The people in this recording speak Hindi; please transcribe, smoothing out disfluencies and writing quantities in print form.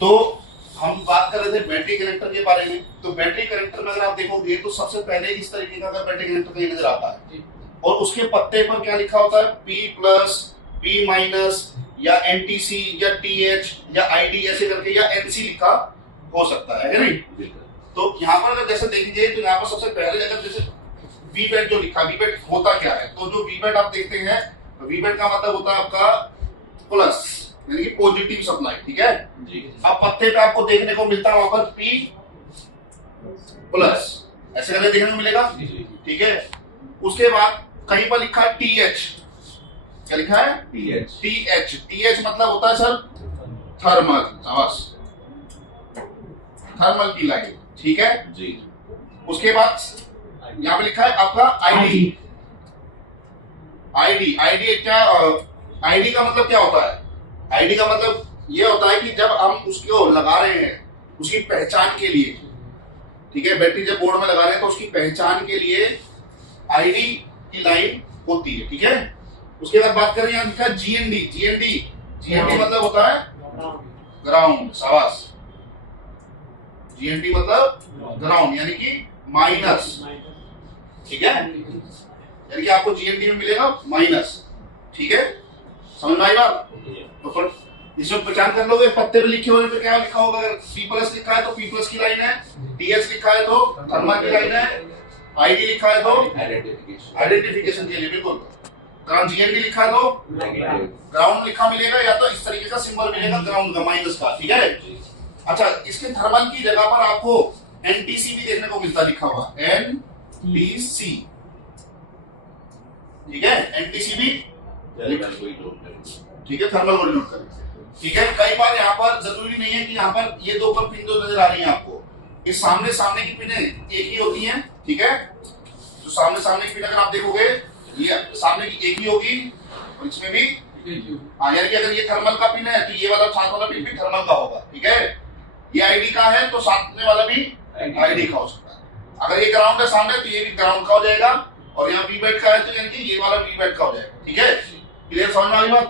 तो हम बात कर रहे थे बैटरी कनेक्टर के बारे में। तो बैटरी कनेक्टर में अगर आप देखोगे तो सबसे पहले इस तरीके का अगर बैटरी कनेक्टर कहीं नजर आता है और उसके पत्ते पर क्या लिखा होता है, P प्लस, P माइनस या NTC या TH या ID ऐसे करके या NC लिखा हो सकता है नहीं। तो यहाँ पर अगर जैसे देखेंगे तो यहाँ पर सबसे पहले अगर जैसे VBAT जो लिखा, VBAT होता क्या है, तो जो VBAT आप देखते हैं, VBAT का मतलब होता है आपका प्लस यानी कि पॉजिटिव सप्लाई, ठीक है जी। अब पत्ते पे आपको देखने को मिलता है वहां पर P प्लस ऐसे करके देखने को मिलेगा, ठीक है। उसके बाद कहीं पर लिखा है TH, क्या लिखा है TH मतलब होता है सर थर्मल, आवाज थर्मल की लाइन, ठीक है जी। उसके बाद यहाँ पे लिखा है आपका ID क्या, ID का मतलब क्या होता है, ID का मतलब ये होता है कि जब हम उसको लगा रहे हैं उसकी पहचान के लिए, ठीक है, बैटरी जब बोर्ड में लगा रहे हैं तो उसकी पहचान के लिए ID की लाइन होती है, ठीक है। उसके बाद बात करें यहाँ लिखा GND मतलब होता है ग्राउंड, शाबाश। GND मतलब ग्राउंड यानी कि माइनस, ठीक है, यानी कि आपको GND में मिलेगा माइनस, ठीक है, समझ में आई बात। तो फिर इसमें पहचान कर लोगे, पत्ते पे लिखे हुए पे क्या लिखा होगा, अगर P प्लस लिखा है तो P प्लस की लाइन है, TH लिखा है तो थर्मल की लाइन है, ID लिखा है तो आइडेंटिफिकेशन के लिए, बिल्कुल। GND लिखा है तो ग्राउंड लिखा मिलेगा या तो इस तरीके का सिंबल मिलेगा ग्राउंड का माइनस का, ठीक है। अच्छा, इसके थर्मल की जगह पर आपको NTC भी देखने को मिलता, लिखा हुआ NTC, ठीक है, NTC भी, ठीक है, थर्मल को नोट करें, ठीक है। कई बार यहाँ पर जरूरी नहीं है कि यहाँ पर ये दो पर पिन जो नजर आ रही है आपको, इस सामने की पिनें एक ही होती हैं, ठीक है। जो सामने की पिन अगर आप देखोगे ये सामने की एक ही होगी और इसमें भी, हाँ, यानी कि अगर ये थर्मल का पिन है तो ये वाला साथ वाला पिन भी थर्मल का होगा, ठीक है। ये ID का है तो साथ में वाला भी ID का हो सकता है। अगर ये ग्राउंड है सामने तो ये भी ग्राउंड का हो जाएगा और यहाँ VBAT का है तो यानी कि ये वाला VBAT का हो जाएगा, ठीक है। क्लियर, समझ में आ गई बात।